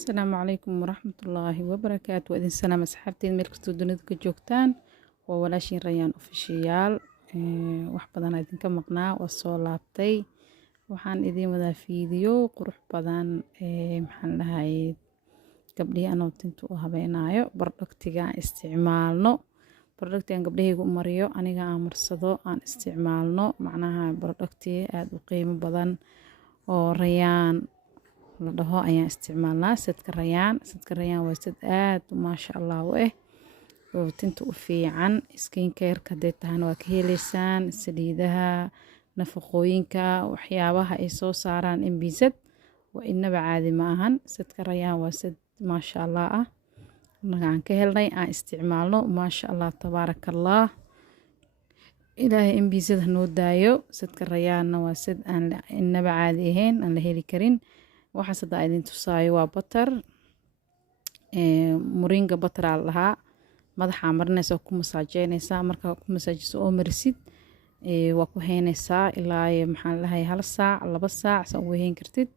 السلام عليكم ورحمة الله وبركاته وإذن سلام أصحابتين meel kastoo dunida ka joogtaan waa walaashiin Rayaan official wax badan aan idinka maqnaa waa soo laabtay waxaan idin wadaa fiideo qurux badan maxaan dhahay gabdhihi anoo tinta u habeenaayo bardhagtiga aan isticmaalno bardhagtigan gabdhahayga u mariyo aniga aan marsado aan isticmaalno macnaha bardhagti aad u qiimo badan oo Rayaan la dhaho ayaan isticmaalnaa sadka Rayaan waa sad aad maasha Allah u oo tinta u fiican skin care ka tahana waa ka heleysaan saliidaha nafaqooyinka waxyaabaha ay soo saaraan MBZ waa inaba caadi ma ahan sadka Rayaan waa sad maasha Allah ah nagaan ka helnay aan isticmaalno maasha Allah tabaarakallah ilaahay MBZ noo daayo sadka Rayaanna waa sad aan inaba caadi ahayn aan la heli karin waxa sada idin tusaayo waa butter moringa butter la dhahaa madaxa marinaysa ku masaajeynaysa marka ku masaajiso oo marisid waa ku heynaysaa ilaa maxaan lahayn 1 saac 2 saac soo weyn kartid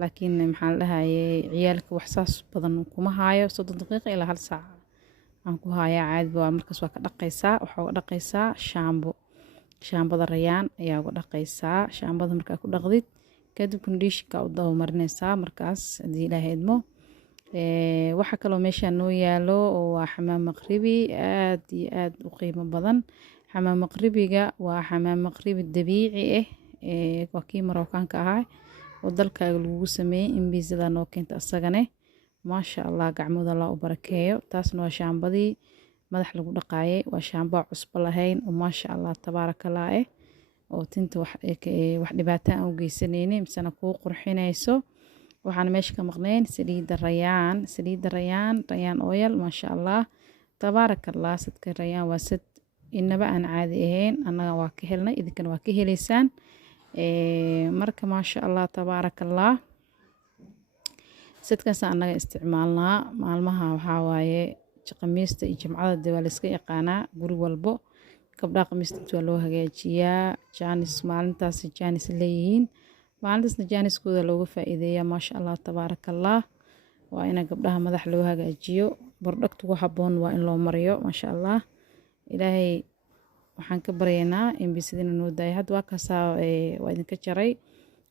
laakiin maxaan lahayn ciyaalka wax saas badan kuma haayo 30 daqiiqo ilaa 1 saac aan ku haayaa caadi waa markaas waa ka dhaqaysaa waxa uga dhaqaysaa shaambada Rayaan ayaa uga dhaqaysaa shaambada marka ku dhaqdid kadib conditionka u dawo marinaysaa markaas hadii ilaahay idmo waxa kale oo meesha noo yaalo oo waa xamaam maqribi aad iyo aad u qiimo badan xamaam maqribiga waa xamaam maqribi dabiici waa kii Marookaanka ahaa oo dalkaaga lagu sameeyay MBZ-da noo keenta asagane maasha Allah gacmooda Allah u barakeeyo taasna waa shaambadii madax lagu dhaqaayay waa shaamba cusub lahayn oo maasha Allah tabaarakallah oo tinta wax dhibaato aan u geysaneynin misana ku qurxinayso waxaan meesha ka maqneen saliida Rayaan oil maasha Allah tabaarakallah sadka Rayaan waa sad inaba aan caadi ahayn anaga waa ka helnay idinkana waa ka heleysaan marka maasha Allah tabaarakallah sadkaas anaga isticmaalnaa maalmaha waxa waaye khamiista iyo jimcada waa la iska yaqaanaa guri walbo gabdhaha khamiista waa loo hagaajiyaa jaanis maalintaas jaanis leeyihiin maalintaasna jaaniskooda looga faa'iideeyaa maasha Allah tabaarakallah waa in gabdhaha madax loo hagaajiyo bardhagtu ku haboon waa in loo mariyo maasha Allah ilaahay waxaan ka baryaynaa MBZ-na noo daayay hadda waa kaasa waa idinka jaray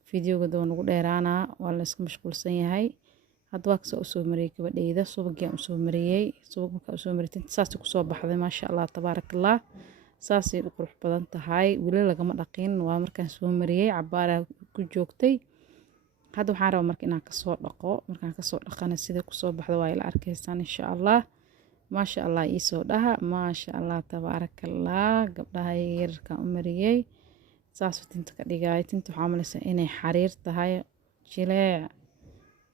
fiideoga doo nagu dheeraana waa la iska mashquulsan yahay hadda waa kaasa u soo mariyay gabadhayda subagaan u soo mariyay subag marka u soo mariyay saas ku soo baxday maasha Allah tabaarakallah saasay u qurux badan tahay wili lagama dhaqin waa markaan soo mariyay cabaara ku joogtay hadda waxaan rabaa marka inaan ka soo dhaqo markaan ka soo dhaqana sida ku soo baxdo waa ila arkaysaan insha Allah maasha Allah ii soo dhaha maasha Allah tabaarakallah gabdhaha yarka u mariyay saas tinta ka dhigay tinta waxa malaysaa inay xariir tahay jileec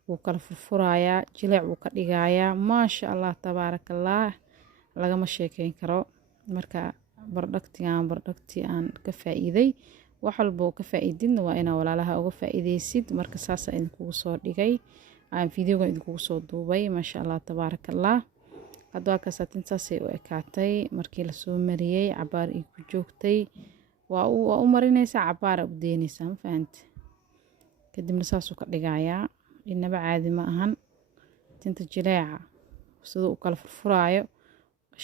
wuu kala furfurayaa jileec wuu ka dhigayaa maasha Allah tabaarakallah lagama sheekeyn karo marka bardhagti aan ka faa'iiday wax walba oo ka faa'iidina waa ina walaalaha uga faa'iideysid marka saas aan kugu soo dhigay aan fiideoga idinku soo duubay maasha Allah tabaarakallah hadda ka satintaasay u ekaatay markii la soo mariyay cabaar ay ku joogtay waa u marinaysa cabaar u deynaysa ma fahanti kadibna saas uu ka dhigayaa inaba caadi ma ahan tinta jileeca sidoo kala furfuraayo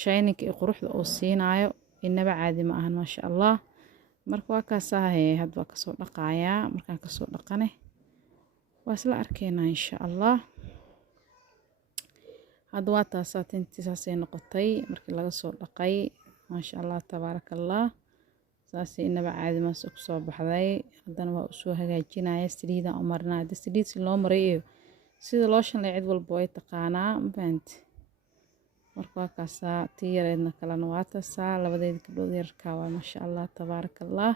shining iyo quruxda oo siinaayo inaba caadi ma ahan maasha Allah marka waa kaasahay hadda waa ka soo dhaqaaya markaan ka soo dhaqane waa isla arkeynaa insha Allah hadda waa taasaa tintii saasay noqotay markii laga soo dhaqay maasha Allah tabaarakallah saasay inaba caadi ma soo soo baxday haddana waa u soo hagaajinaya saliida oo marnaa saliid si loo mariyo sida loo shanlay cid walba way taqaanaa ma fahanti marka waa kaasa tii yareedna kalena waa taasaa labadeed gabdhood yarka waa maasha Allah tabaarakallah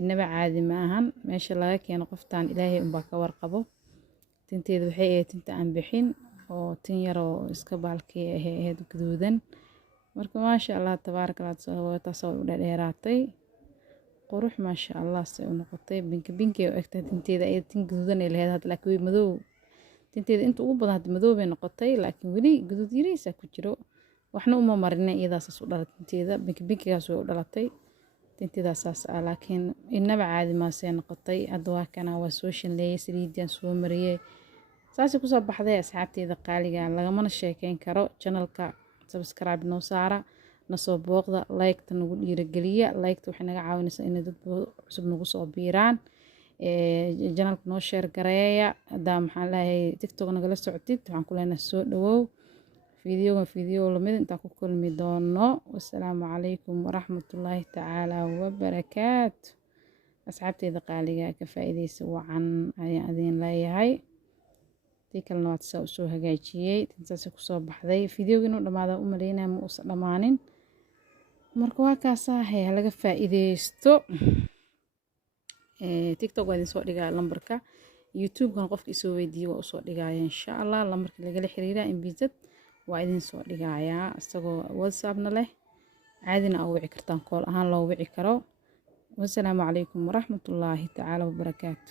inaba caadi ma ahan meesha laga keeno qoftaan ilaahay baa ka warqabo tinteedu waxay ahayd tinta aan bixin oo tin yar oo iska baalkii ahayd guduudan marka maasha Allah tabaarakallah taasoo u dheeraatay qurux maasha Allah say u noqotay binki oo egtay tinteeda ay tin guduudan ay lahayd laakiin madow tinteeda inta ugu badan madow bay noqotay laakiin wali guduud yariis ku jiro waxna uma marinay iyadaas u dhalatay tinteeda binkigaas way u dhalatay tinteeda saas laakiin inaba caadi ma soo noqotay hadda waa kana waa soo shanleeyay saliidan soo mariyay saasi kusoo baxday asxaabteyda qaaliga lagamana sheekeyn karo channelka subscribe noo saara nasoo booqda like-ta nagu dhiirageliya like-ta waxay naga caawinaysaa inay dad cusub nagu soo biiraan channelka noo share gareeya hadaa maxaan leeyahay tiktok nagala socotid waxaan ku leenahay soo dhawow فيديو لمد انت كل ميدونو والسلام عليكم ورحمة الله تعالى وبركاته أصحابتي ذقالية كفائدي سوى عن أذين لا هاي تيك النوات سو هجايشي تنسى كصوب بحذي فيديو جنو لما هذا لينا مؤس لمانين مركوا كاسا هي هلا فائدة ستو تيك توك وادي سوى لقى لمبركا يوتيوب كان قفك يسوي فيديو وسوى لقى إن شاء الله لمبركا لقى حريرة إن بيزت waa idin soo dhigayaa isagoo whatsappna leh caadina aa wici kartaan kool ahaan loo wici karo wassalaamu calaykum waraxmatullaahi tacaala wabarakaatu